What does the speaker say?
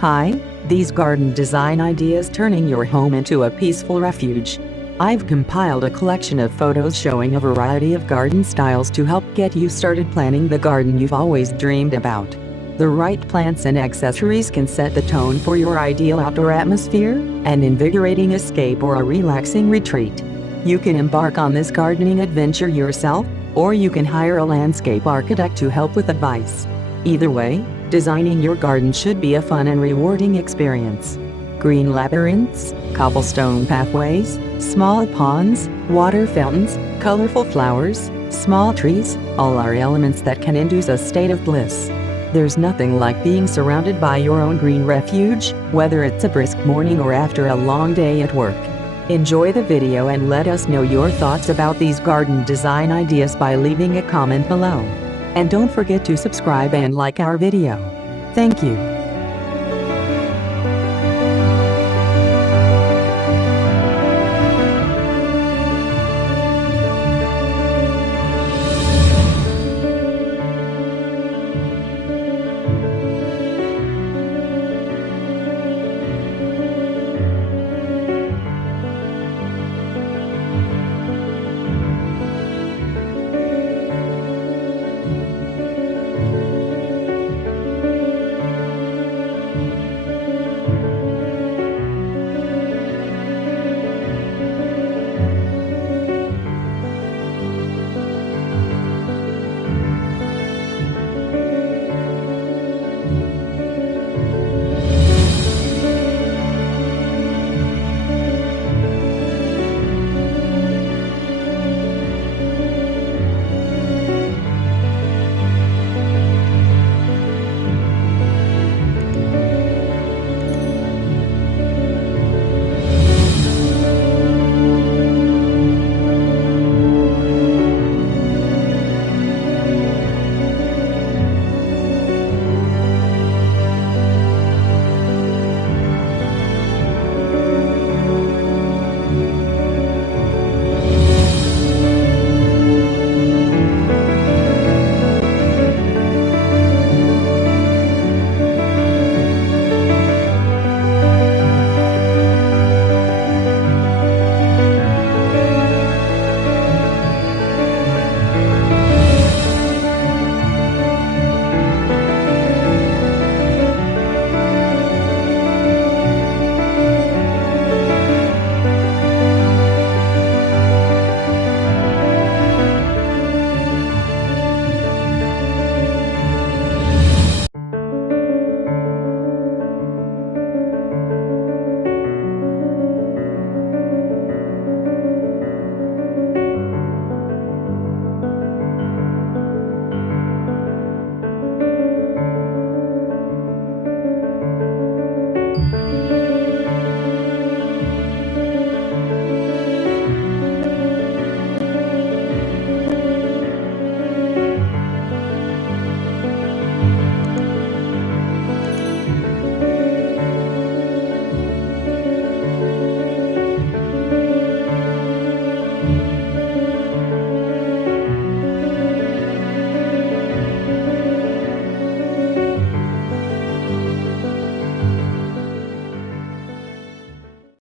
Hi, these garden design ideas turning your home into a peaceful refuge. I've compiled a collection of photos showing a variety of garden styles to help get you started planning the garden you've always dreamed about. The right plants and accessories can set the tone for your ideal outdoor atmosphere, an invigorating escape or a relaxing retreat. You can embark on this gardening adventure yourself, or you can hire a landscape architect to help with advice. Either way, designing your garden should be a fun and rewarding experience. Green labyrinths, cobblestone pathways, small ponds, water fountains, colorful flowers, small trees, all are elements that can induce a state of bliss. There's nothing like being surrounded by your own green refuge, whether it's a brisk morning or after a long day at work. Enjoy the video and let us know your thoughts about these garden design ideas by leaving a comment below. And don't forget to subscribe and like our video. Thank you.